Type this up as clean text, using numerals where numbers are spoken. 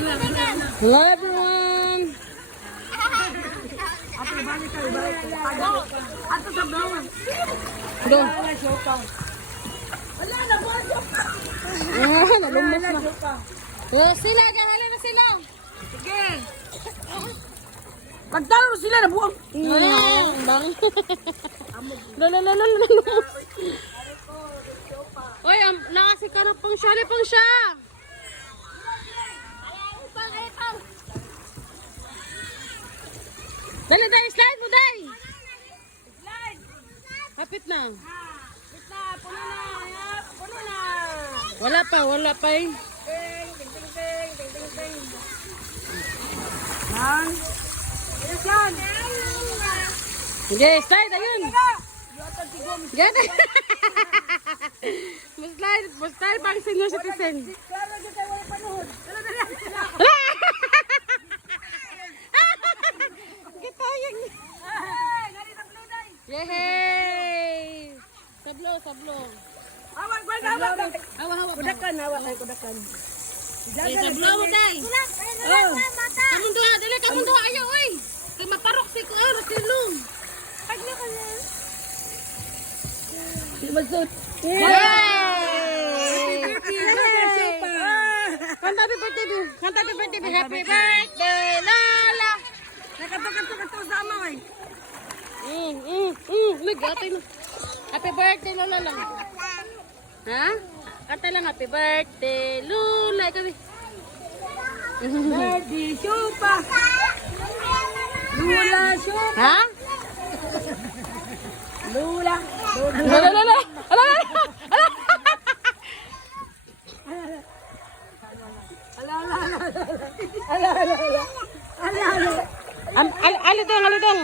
Hello everyone! Go! Nalumos na. Sila, kahala na sila. Sige. Pagtalo sila na buwang. Bang. Uy, nakasikaro pang siya. Pang siya. Dali, slide mo, day. Slide. Hapit na. Wait na, puno na. Wala pa eh. Ting. Yan. Yes, yan. Okay, slide, ayun. Ganda. Slide pang senior citizen. Klaro dyan tayo wala panuhod. Kitayang. Ganit ang play. Yehey! Sablo. Hawak. Hawa. Kudakan. Sablo mo, day. Kamun doha, dali, ayaw, oy. Kay maparok si Silong. Magsud. Yay! Kanta happy birthday. Happy birthday, Lola. Nakato sa ama eh. Gatay na. Happy birthday, Lola lang. Ha? Kanta lang, happy birthday, Lola. Kami. Birthday Chupa. Lula Chupa. Ha? Lula. Alidong.